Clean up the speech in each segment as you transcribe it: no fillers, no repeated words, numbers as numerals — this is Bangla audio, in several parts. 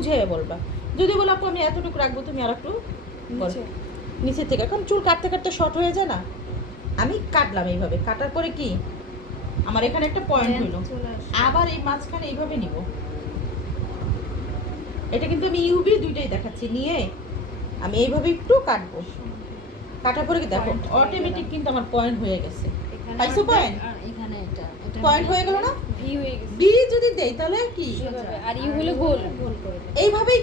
বুঝে বলবা। যদি বলো আপু আমি এতটুকু রাখবো, তুমি আর একটু নিচের থেকে, এখন চুল কাটতে কাটতে শর্ট হয়ে যায় না। আমি কাটলাম এইভাবে, কাটার পরে কি আমার এখানে একটা পয়েন্ট হইলো, আবার এই মাঝখানে এইভাবে নিব। এটা কিন্তু আমি ইউবি দুইটাই দেখাচ্ছি, নিয়ে আমি এইভাবে একটু কাটবো। কাটার পরে কি দেখো অটোমেটিক কিন্তু আমার পয়েন্ট হয়ে গেছে। পাইছো পয়েন্ট? এখানে এটা পয়েন্ট হয়ে গেল না? ভি হয়ে গেছে। বি যদি দেই তাহলে কি আর ইউ হলো গোল গোল করে এইভাবেই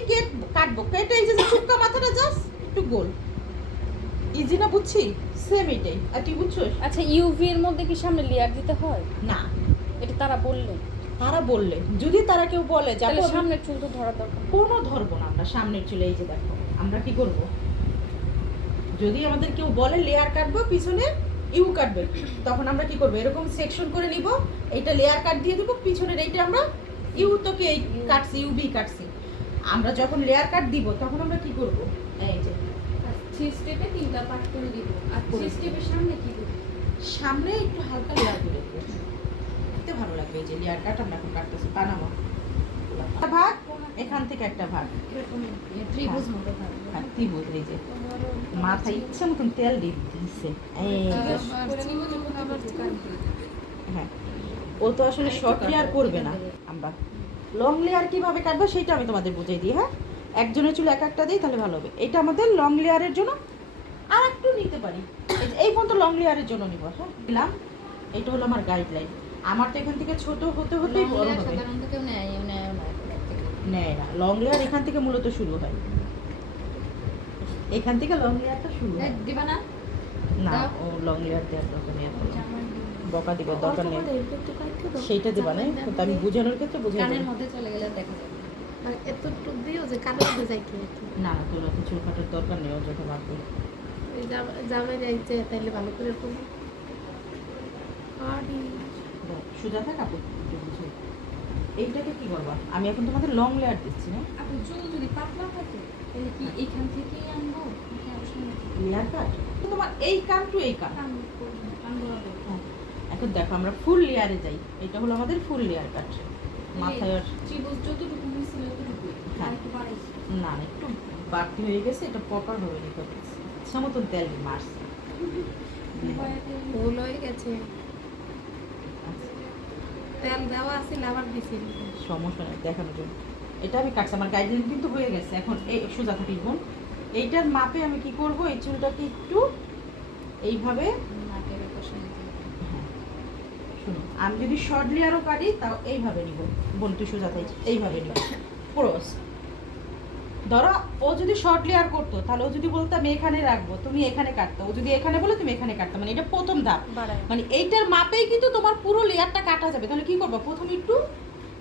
কাটবো। কেটে এই যে চুক্কা মাথাটা জাস্ট একটু গোল। ইজি না বুঝছি? সেম এটাই। আর তুই বুঝছো? আচ্ছা ইউভি এর মধ্যে কি সামনে লেয়ার দিতে হয়? না, এটা তারা বললে, তারা বললে, যদি তারা কেউ বলে যে তাহলে আপু সামনের চুল তো ধরার দরকার নেই। কোনো ধরবো না আমরা সামনের চুলে। এই যে দেখো আমরা কি করব, যদি আমাদের কেউ বলে লেয়ার কাটবো পিছনে ইউ কাটবে, তখন আমরা কি করবো এরকম সেকশন করে নিব, এইটা লেয়ার কাট দিয়ে দিব, পিছনের এইটা আমরা ইউ তোকে এই কাটছি ইউবি কাটছি। আমরা যখন লেয়ার কাট দিব তখন আমরা কি করব, এই যে থ্রি স্টেপে তিনটা পার্ট করে দিব। আর থ্রি স্টেপের সামনে কি দিব? সামনে একটু হালকা লেয়ার করে দেবো, দেখতে ভালো লাগবে। এই যে লেয়ার কাট আমরা এখন কাটতেছি পানামা ভাগ, এখান থেকে একটা ভাগ এরকম ত্রিভুজ মতো থাকবে। হ্যাঁ ত্রিভুজ। এই যে মাথায় ইচ্ছে মতন তেল দিয়ে দিচ্ছে। হ্যাঁ ও তো আসলে শর্ট লেয়ার করবে না, আমরা লং লেয়ার কিভাবে কাটবো সেটা আমি তোমাদের বুঝিয়ে দিই। হ্যাঁ একজনের চুল এক একটা দিই তাহলে ভালো হবে। এটা আমাদের লং লেয়ারের জন্য, আর একটু নিতে পারি, এই পর্যন্ত লং লেয়ারের জন্য নিব। হ্যাঁ দিলাম, এইটা হলো আমার গাইডলাইন। আমার তো এখান থেকে ছোট হতে হতেই বড় হবে। সাধারণত কেউ নেয় নেয় না, লং লেয়ার এখান থেকে মূলত শুরু হয়, এখান থেকে লং লেয়ারটা শুরু হয়। দিবা না? না ও লং লেয়ার দেওয়ার দরকার নেই, বকা দিব দরকার নেই, সেইটা দেবা না। কিন্তু আমি বোঝানোর ক্ষেত্রে বুঝে কানের মধ্যে চলে গেলে দেখা যাবে। মানে এতটুকু দিও যে কানের মধ্যে যাইতে হতো। না না তোর অত চুল কাটার দরকার নেই, ও যখন রাখবে ওই জামাই যাইতে তাইলে ভালো করে করবো। সোজা থাক আপু, একটু বুঝে। এইটাকে কি করবা, আমি এখন তোমাদের লং লেয়ার দিচ্ছি না। আপনি চুল যদি পাতলা থাকে তাহলে কি এইখান থেকেই আনবো নাকি আরো সামনে থেকে? লেয়ার কাট তো তোমার এই কান টু এই কান। আনবো হবে। হ্যাঁ এখন দেখো আমরা ফুল লেয়ারে যাই, এটা হলো আমাদের ফুল লেয়ার কাট। মাথায় আর ত্রিভুজ যতটুকু হয়েছিল ততটুকুই। হ্যাঁ। আর একটু বাড়াইছি। না একটু বাড়তি হয়ে গেছে, এটা প্রপার হবে নিতে হচ্ছে। ইচ্ছা মতন তেল মারছে, ভুল হয়ে গেছে। তেল দেওয়া আছে আবার দিছি। সমস্যা নেই দেখানোর জন্য। এটা আমি কাটছি, আমার গাইডলাইন কিন্তু হয়ে গেছে। এখন এই সোজা থাকি বোন, এইটার মাপে আমি কি করব, এই চুলটাকে একটু এইভাবে, নাকের পাশে নিতে হবে। হ্যাঁ শুনো, আমি যদি শর্ট লেয়ারও কাটি তাও এইভাবে নিব বোন, তুই সোজা থাকি এইভাবে নিব পুরো। ধরো ও যদি শর্ট লেয়ার করতো তাহলে ও যদি বলতো আমি এখানে রাখবো, তুমি এখানে কাটতো, ও যদি এখানে বলে তুমি এখানে কাটতো, মানে এটা প্রথম ধাপ। মানে এইটার মাপেই কিন্তু তোমার পুরো লেয়ারটা কাটা যাবে। তাহলে কি করবো, প্রথম একটু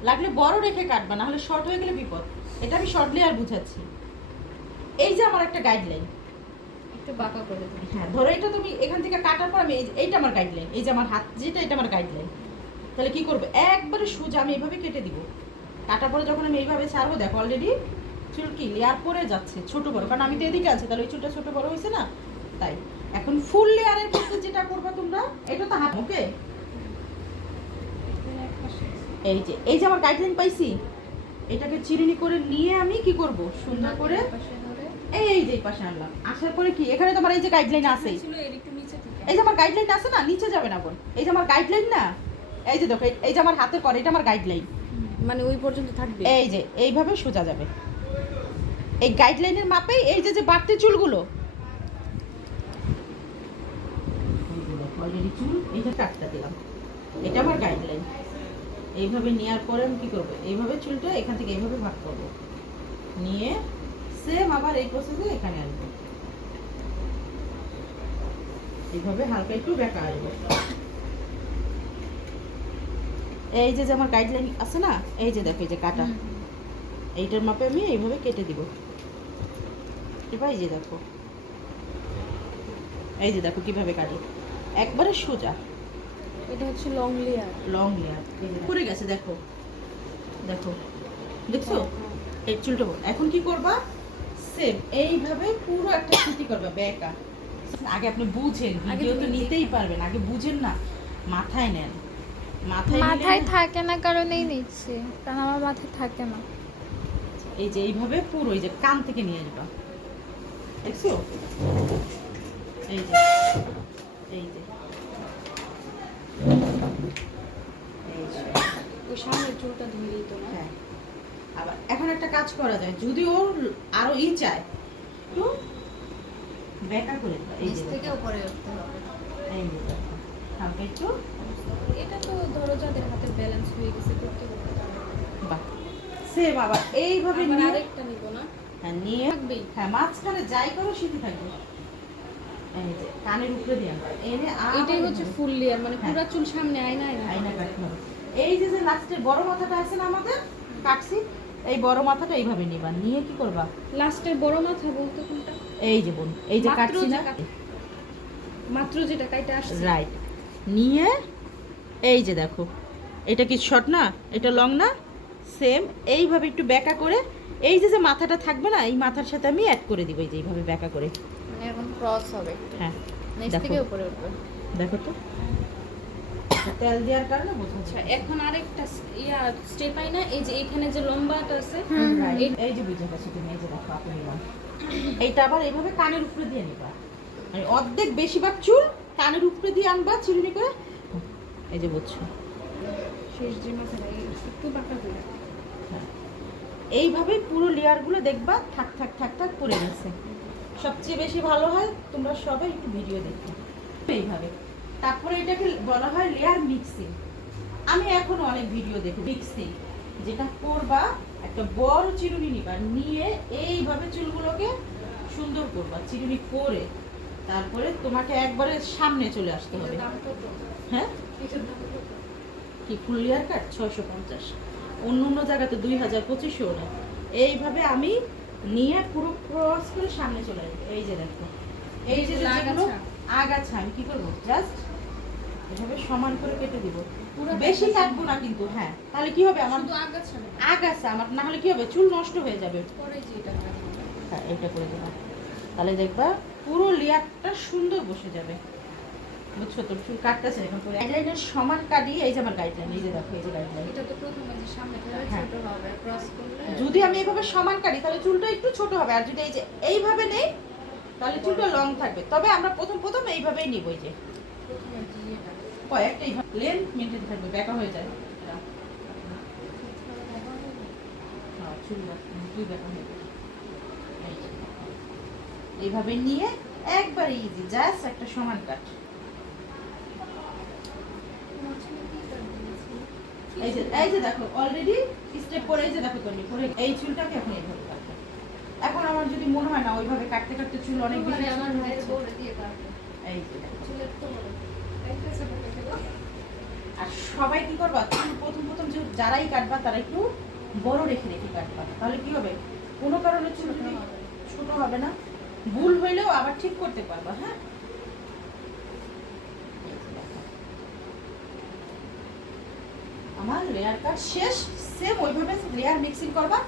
লাগলে বড় রেখে কাটবা, না হলে শর্ট হয়ে গেলে বিপদ। এটা আমি শর্ট লেয়ার বুঝাচ্ছি। এই যে আমার একটা গাইডলাইন, একটু বাঁকা করে দিই। হ্যাঁ ধরো এটা তুমি এখান থেকে কাটার পর আমি এইটা আমার গাইডলাইন, এই যে আমার হাত যেটা এটা আমার গাইডলাইন। তাহলে কি করবে, একবারে সোজা আমি এইভাবে কেটে দিব। কাটার পরে যখন আমি এইভাবে ছাড়বো দেখো অলরেডি চুল কি লেয়ার পরে যাচ্ছে ছোট বড়, কারণ আমি তো এদিকে আছি, তাহলে ওই চুলটা ছোট বড় হয়েছে না। তাই এখন ফুল লেয়ারের ক্ষেত্রে যেটা করবা তোমরা, এটা তো হাত ওকে। এই যে আমার গাইডলাইন পাইছি, এটাকে চিরুনি করে নিয়ে আমি কি করব, সুন্দর করে এই যে পাশে আনলাম। আসার পরে কি এখানে তোমার এই যে গাইডলাইন আছে, এই যে আমার গাইডলাইন আছে না, নিচে যাবে না বোন, এই যে আমার গাইডলাইন না, এই যে দেখো এই যে আমার হাতের পরে এটা আমার গাইডলাইন, মানে ওই পর্যন্ত থাকবে। এই যে এইভাবে সোজা যাবে এই গাইডলাইনের মাপেই। এই যে যে বাড়তি চুলগুলো অলরেডি চুল এইটা কাটটা দিলাম, এটা আমার গাইডলাইন। এইভাবে নেওয়ার পরে আমি কী করবো, এইভাবে চুলটা এখান থেকে এইভাবে ভাগ করবো, নিয়ে সেম আবার এই প্রসেসে এখানে আসবো, এইভাবে হালকা একটু বেঁকা আসবো। এই যে আমার গাইডলাইন আছে না, এই যে দেখো এই যে কাটা, এইটার মাপে আমি এইভাবে কেটে দিব। এবার এই যে দেখো, এই যে দেখো কিভাবে কাটি, একবারে সোজা। এটা হচ্ছে লং লেয়ার। লং লেয়ার পড়ে গেছে, দেখো দেখো দেখছো এই চুলটা। এখন কি করবা, সেম এইভাবে পুরো একটা সুতি করবা বেঁকা। আগে আপনি বুঝেন, ভিডিও তো নিতেই পারবেন, আগে বুঝেন না, মাথায় নেন। মাথায় থাকে না কারণেই নিচ্ছি, কারণ আমার মাথায় থাকে না। এই যে এইভাবে পুরো এই যে কান থেকে নিয়ে আসবা, দেখছো? এই যে এই যে এই যে। ওই সামনের চুলটা ধরেই তো না। হ্যাঁ, আবার এখন একটা কাজ করা যায়, যদি ওর আরো চায় একটু বেঁকা করে দিবা। এই নিচ যে থেকে উপরে উঠতে হবে। এই যে দেখো, হালকা একটু এটা তো ধরো যাদের হাতে ব্যালেন্স হয়ে গেছে করতে করতে পারবে। বাহ, সে বাবা এইভাবে আবার নিয়ে আরেকটা নিব না, হ্যাঁ নিয়ে থাকবেই। হ্যাঁ মাঝখানে যাই করো সিঁথি থাকবে। এই যে কানের উপরে দিয়ে আনবা, এনে এটাই হচ্ছে ফুল লেয়ার, মানে হ্যাঁ। পুরো চুল সামনে আয়না আয়না আয়না কাটতে হবে। এই যে যে লাস্টের বড় মাথাটা আছে না আমাদের কাটছি, এই বড় মাথাটা এইভাবে নিবা, নিয়ে কি করবা, লাস্টের বড় মাথা বলতে কোনটা? এই যে বোন এই যে মাত্র কাটছি যে না, মাত্র যেটা কাইটা আসছে। রাইট, নিয়ে এই যে দেখো, এটা কি শর্ট না, এটা লং না, সেম এইভাবে একটু বেঁকা করে এই যে যে মাথাটা থাকবে না, এই মাথার সাথে আমি অ্যাড করে দিব, এই যে এইভাবে বেঁকা করে। মানে এখন ক্রস হবে, হ্যাঁ নিচ দেখো। থেকে উপরে উঠবে। দেখো তো, তেল দেওয়ার কারণে বোঝা আচ্ছা, যায়। এখন আরেকটা স্টেপ আই না, এই যে এখানে যে লম্বাটা আছে Right, এই যে বুঝে গেছো তুমি, এই যে দেখো আপনি নিলাম এইটা আবার এইভাবে কানের উপরে দিয়ে নিবা, মানে অর্ধেক বেশিরভাগ চুল কানের উপরে দিয়ে আনবা চিরুনি করে, এই যে বুঝছো। শেষ যে মাথাটা একটু বাঁকা করে। হ্যাঁ। এইভাবে পুরো লেয়ারগুলো দেখবা থাক থাক থাক থাক পড়ে গেছে। সবচেয়ে বেশি ভালো হয় তোমরা সবাই একটু ভিডিও দেখো এইভাবে। তারপরে এটাকে বলা হয় লেয়ার মিক্সিং। আমি এখনো অনেক ভিডিও দেখি মিক্সিং, যেটা করবা একটা বড় চিরুনি নিবা, নিয়ে এইভাবে চুলগুলোকে সুন্দর করবা চিরুনি করে, তারপরে তোমাকে একবারে সামনে চলে আসতে হবে। দাম কত? হ্যাঁ, এটার দাম কত? কি ফুল লেয়ার কাট 650, অন্য অন্য জায়গাতে 2000 2500 না। এইভাবে আমি নিয়ে পুরো ক্রস করে সামনে চলে আসবো। এই যে দেখো, এই যে যেগুলো যেগুলো আগাছা। আগাছা আমি কি করবো, জাস্ট এভাবে সমান করে কেটে দিব, পুরো বেশি আগাছা। কাটবো না কিন্তু। হ্যাঁ, তাহলে কি হবে, আমার শুধু আগাছা না, আগাছা আমার না হলে কি হবে, চুল নষ্ট হয়ে যাবে। পরে যে এটা কাটবো। হ্যাঁ, এইটা করে দেবা, তাহলে দেখবা পুরো লেয়ারটা সুন্দর বসে যাবে। বুঝছো, তোর চুল কাটতেছে এখন পুরো গাইডলাইনের সমান কাটি। এই যে আমার গাইডলাইন, এই যে দেখো, এই যে গাইডলাইন। এটা তো প্রথমে যে সামনে এভাবে হ্যাঁ। ছোট হবে, ক্রস করলে যদি আমি এইভাবে সমান কাটি তাহলে চুলটা একটু ছোট হবে, আর যদি এই যে এইভাবে নেই তাহলে চুলটা লং থাকবে। তবে আমরা প্রথম প্রথম এইভাবেই নিব, এই যে প্রথমে যে এটা কয়েকটা এইভাবে লেন্থ মেনটেন থাকবে, ব্যাকা হয়ে যায়। হ্যাঁ, চুল দুই ব্যাকা হয়ে যায়। এই যে। এইভাবে নিয়ে একবার ইজি, জাস্ট একটা সমান কাট। এই যে দেখো অলরেডি স্টেপ করে, এই যে দেখো তুমি করে এই চুলটাকে এখন এইভাবে কাটবে। এখন আমার যদি মনে হয় না ওইভাবে কাটতে কাটতে চুল অনেক বেশি মানে আমার ছোট ভাইয়ের হচ্ছে, বউরে দিয়ে কাটবে। এই যে দেখো। চুলের তো বড়। একটা ছোট কেটে দাও। আর সবাই কি করবা, চুল প্রথম প্রথম যে যারাই কাটবা তারা একটু বড় রেখে রেখে কাটবা, তাহলে কি হবে, কোনো কারণে চুল যদি ছোট হবে না, ভুল হইলেও আবার ঠিক করতে পারবা। হ্যাঁ, এই যে দেখো। আমার লেয়ার কাট শেষ, সেম ওইভাবে লেয়ার মিক্সিং করবা।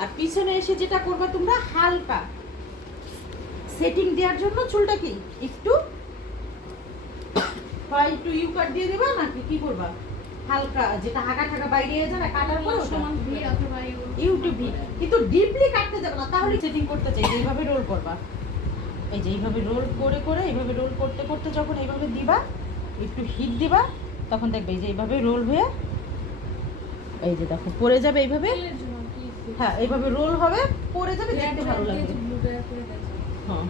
আর পিছনে এসে যেটা করবা তোমরা, হালকা সেটিং দেওয়ার জন্য চুলটা কি একটু হয় একটু ইউ কাট দিয়ে দেবা, নাকি কি করবা, হালকা যেটা হাগা ঠাগা বাইরে যায় না কাটার পর সমান ভি অথবা ইউটিউব কিন্তু ডিপলি কাটতে যাবে না, তাহলে সেটিং করতে চাই যে এইভাবে রোল করবা। এই যে এইভাবে রোল করে করে এইভাবে রোল করতে করতে যখন এইভাবে দিবা, একটু হিট দিবা, তখন দেখবে এই যে এইভাবে রোল হয়ে এই যে দেখো পড়ে যাবে এইভাবে। তেলের জন্য কি হ্যাঁ, এইভাবে রোল হবে, পড়ে যাবে, দেখতে ভালো লাগবে। ব্লু টায়ার করে দেয়। হ্যাঁ,